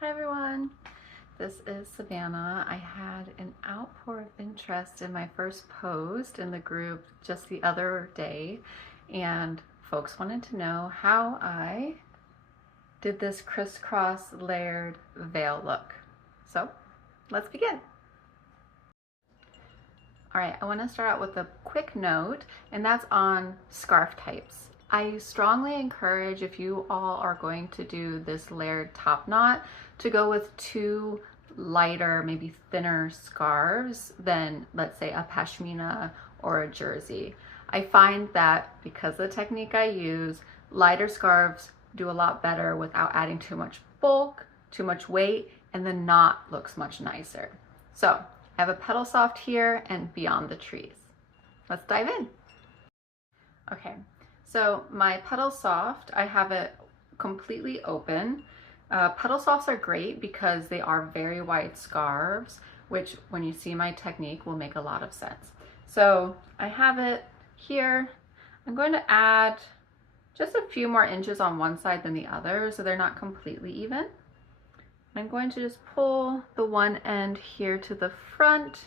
Hi everyone, this is Savannah. I had an outpour of interest in my first post in the group just the other day, and folks wanted to know how I did this crisscross layered veil look. So let's begin. All right, I want to start out with a quick note, and that's on scarf types. I strongly encourage, if you all are going to do this layered top knot, to go with two lighter, maybe thinner scarves than, let's say, a pashmina or a jersey. I find that because of the technique I use, lighter scarves do a lot better without adding too much bulk, too much weight, and the knot looks much nicer. So I have a Petal Soft here and Beyond the Trees. Let's dive in. Okay, so my Petal Soft, I have it completely open. Petal Softs are great because they are very wide scarves, which when you see my technique will make a lot of sense. So I have it here. I'm going to add just a few more inches on one side than the other so they're not completely even. I'm going to just pull the one end here to the front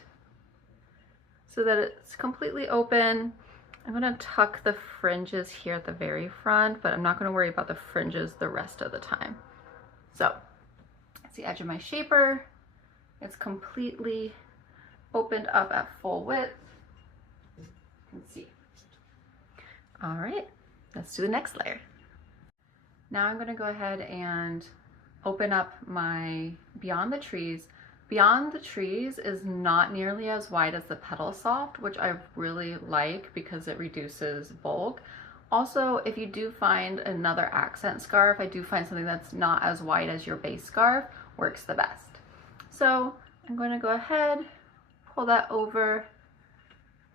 so that it's completely open. I'm going to tuck the fringes here at the very front, but I'm not going to worry about the fringes the rest of the time. So it's the edge of my shaper. It's completely opened up at full width. You can see. All right, let's do the next layer. Now I'm going to go ahead and open up my Beyond the Trees. Beyond the Trees is not nearly as wide as the Petal Soft, which I really like because it reduces bulk. Also, if you do find another accent scarf, I do find something that's not as wide as your base scarf works the best. So I'm going to go ahead, pull that over,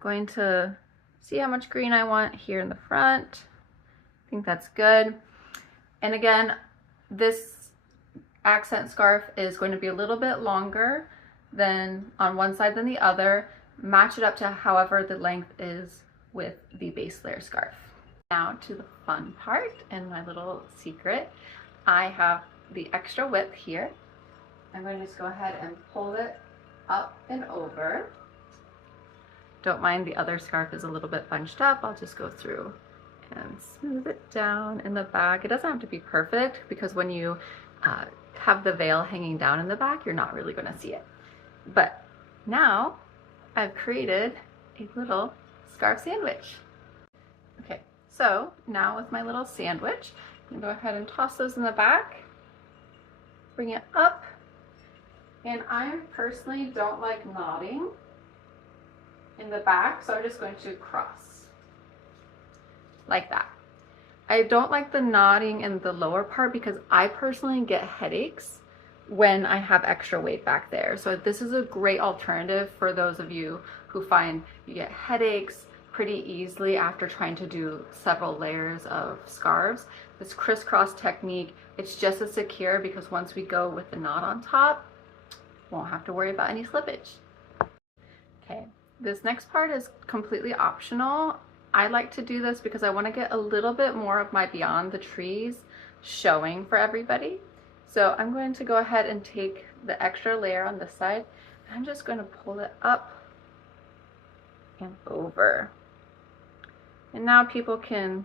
going to see how much green I want here in the front. I think that's good. And again, this accent scarf is going to be a little bit longer than on one side than the other. Match it up to however the length is with the base layer scarf. Now to the fun part and my little secret. I have the extra width here. I'm going to just go ahead and pull it up and over. Don't mind the other scarf is a little bit bunched up. I'll just go through and smooth it down in the back. It doesn't have to be perfect because when you have the veil hanging down in the back, you're not really going to see it. But now I've created a little scarf sandwich. Okay, so now with my little sandwich, I'm going to go ahead and toss those in the back, bring it up, and I personally don't like knotting in the back, so I'm just going to cross like that. I don't like the knotting in the lower part because I personally get headaches when I have extra weight back there. So this is a great alternative for those of you who find you get headaches pretty easily after trying to do several layers of scarves. This crisscross technique, it's just as secure because once we go with the knot on top, won't have to worry about any slippage. Okay, this next part is completely optional. I like to do this because I want to get a little bit more of my Beyond the Trees showing for everybody. So I'm going to go ahead and take the extra layer on this side. I'm just going to pull it up and over. And now people can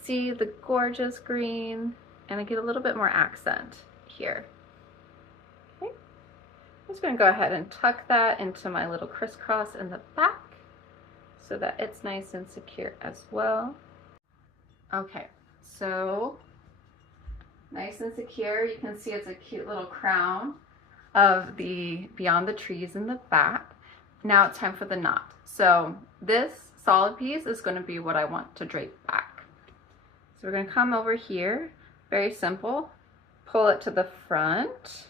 see the gorgeous green and I get a little bit more accent here. Okay. I'm just going to go ahead and tuck that into my little crisscross in the back, so that it's nice and secure as well. Okay, so nice and secure. You can see it's a cute little crown of the Beyond the Trees in the back. Now it's time for the knot. So this solid piece is going to be what I want to drape back. So we're going to come over here, very simple, pull it to the front.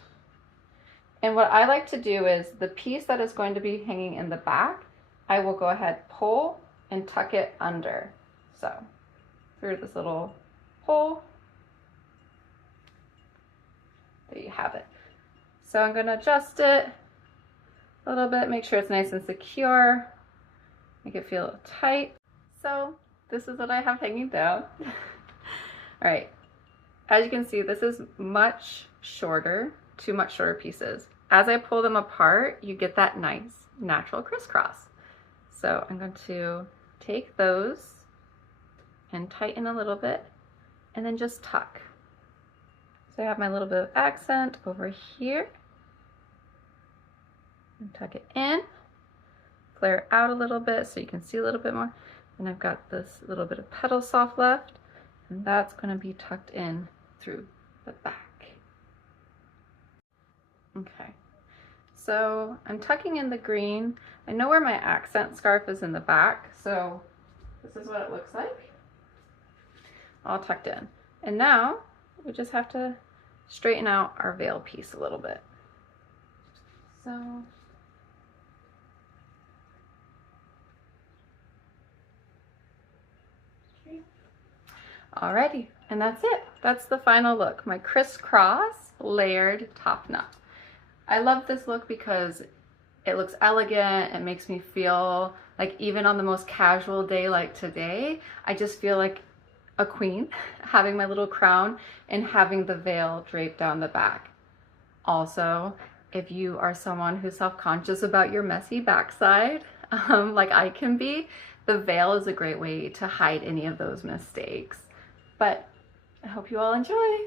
And what I like to do is the piece that is going to be hanging in the back, I will go ahead, pull and tuck it under. So through this little hole, there you have it. So I'm going to adjust it a little bit, make sure it's nice and secure, make it feel tight. So this is what I have hanging down. All right, As you can see, this is much shorter, two much shorter pieces. As I pull them apart, you get that nice natural crisscross. So I'm going to take those and tighten a little bit and then just tuck. So I have my little bit of accent over here. And tuck it in, flare out a little bit so you can see a little bit more. And I've got this little bit of petal soft left, and that's going to be tucked in through the back. Okay, so I'm tucking in the green. I know where my accent scarf is in the back, so this is what it looks like, all tucked in. And now we just have to straighten out our veil piece a little bit. So alrighty, and that's it. That's the final look, my crisscross layered top knot. I love this look because it looks elegant. It makes me feel like even on the most casual day like today, I just feel like a queen having my little crown and having the veil draped down the back. Also, if you are someone who's self-conscious about your messy backside, like I can be, the veil is a great way to hide any of those mistakes. But I hope you all enjoy.